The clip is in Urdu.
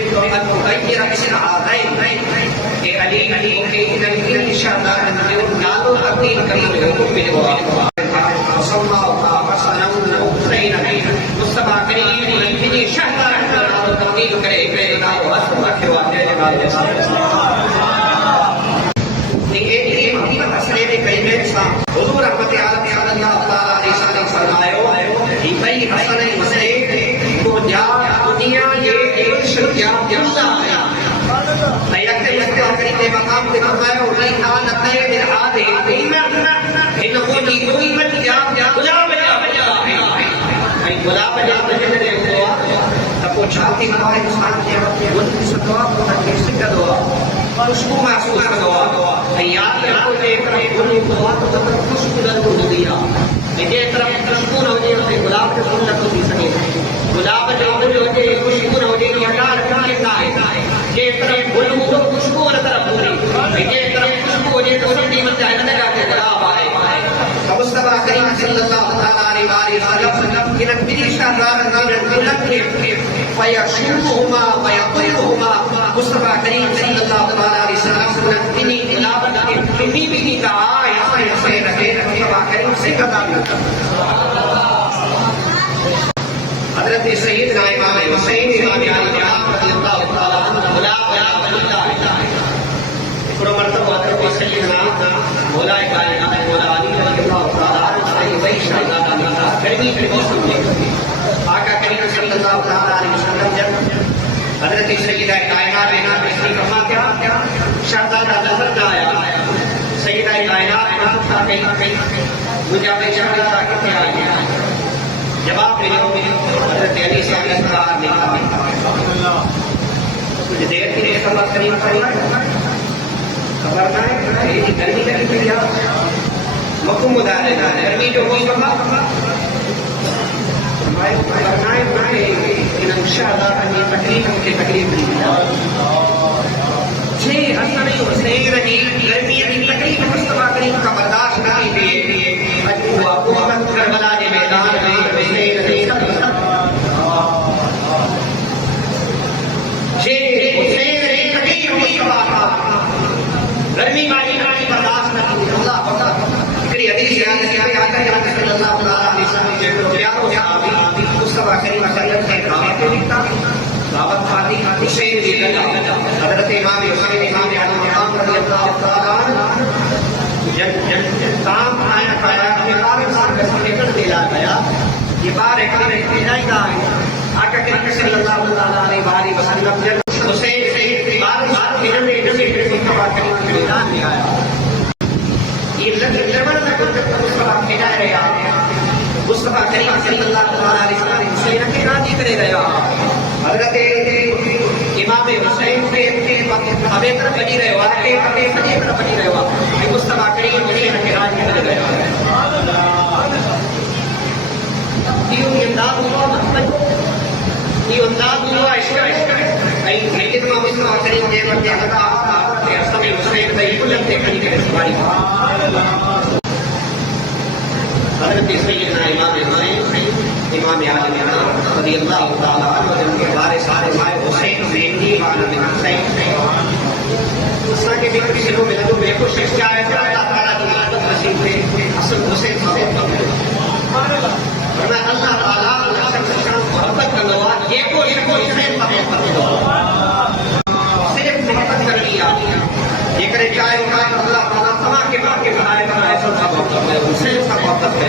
يريد أن يغير اسم هذين علي إلى إن شاء الله أن ينالوا تبديل كلمة بالواقع وصلى الله وسلم حسين مصطفى كريم من شهر تبديل كريم وأسمع حضور رحمت عالم صلی اللہ علیہ وسلم فرمایا بھائی حسن مسیح کو جا دنیا یہ ایک شرکیہ جملہ ہے میں رکھتے مستقل کرتے مقام کے فرمایا وہی آنت ہے در آدھے انہوں نے کوئی بن جا گلاب جا میں گلاب جا بجنے ہوا تب وہ چھاتی مہارے انسان کے وقت کی ستوا کو تک سکر ہوا خوشبو محسوس کروا یاد رکھو کہ ایک طرف گلوں کو ہوا تو خوشبو در کو دیا ایک طرف خوشبو نہ ہو جائے تو گلاب کے پھول نہ دی سکے گلاب جو ہو جائے خوشبو نہ ہو جائے تو ہٹا رکھنا ہے ایک طرف گلوں کو خوشبو اور طرف پوری ایک طرف خوشبو ہو جائے تو اسے قیمت چاہے نہ لگا کے گلاب آئے مصطفیٰ کریم صلی اللہ علیہ وسلم کی نبی شہر نبی فیشوہما ویقلہما مصطفیٰ کریم صلی اللہ علیہ وسلم کنی گلابت کے کنی بھی نہیں کہا ایسے رکھے مصطفیٰ کریم سے قدر حضرت سیدنا امام حسین امام علی رضی اللہ تعالیٰ عنہ گلاب پورا مرتبہ حضرت سیدنا مولا کائنات مولا علی رضی اللہ تعالیٰ عنہ وہی شہزادہ تھا گرمی کے موسم میں آقا کریم صلی اللہ علیہ وسلم جب حضرت سیدہ کائنات تشریف فرما کیا شہزادہ نظر نہ آیا سیدہ کائنات تھا کہیں مجھے اپنے شہزادہ کتنے آ گیا جواب ملے حضرت علی سے اقرار نہیں کہا کچھ دیر کی خبر قریب خبر نہ ہے یہ گرمی لگی پہ کیا مکم ادارے نہ گرمی جو ہوئی کہا تقریب گرمی تقریب مصطفیٰ کریم کا برداشت نہیں دیے کربلا کے میدان گرمی والی برداشت نہ کی اللہ پتا حدیث مصطفیٰ کریم دعوت لکھتا دعوت کھاتی حسین بھی لگا حضرت امام حسین امام علی مقام رضی اللہ تعالیٰ عنہ کام آیا کھایا کہ بار انسان کا سامنے کر دلا گیا یہ بار ایک نہیں تھا آقا کریم صلی اللہ علیہ وسلم جب حسین سے بار مصطفیٰ کریم کے میدان میں آیا یہ لبن نہ کر مصطفیٰ کے جائے رہا مصطفیٰ کریم صلی اللہ علیہ وسلم حسین کے راضی کرے گیا حضرت امام حسین کے ہمیں طرف بنی رہے ہوا ہمیں طرف بنی رہے ہوا مصطفیٰ کریم حسین کے راضی کرے گیا یہ انداز ہوا عشق لیکن مصطفیٰ کریم نے بندے خطا حسن حسین کا یہ بلند دیکھنے کے سواری حضرت سیدنا امام حسین امام علی رضی اللہ تعالیٰ عنہ جن کے بارے سارے مائے حسین زندگی عالم حسین اس طرح کے بھی کسی کو ملا جو بے کو شخص کیا ہے کہ اللہ تعالیٰ کی عادت نصیب تھے اصل حسین ثابت کر ورنہ اللہ تعالیٰ اللہ شخص شان محبت کر لوا یہ کو حسین ثابت کر لوا صرف محبت کر لیا یہ کرے چاہے اللہ تعالیٰ تمام کے بارے بنائے سب کا حسین کا محبت کرے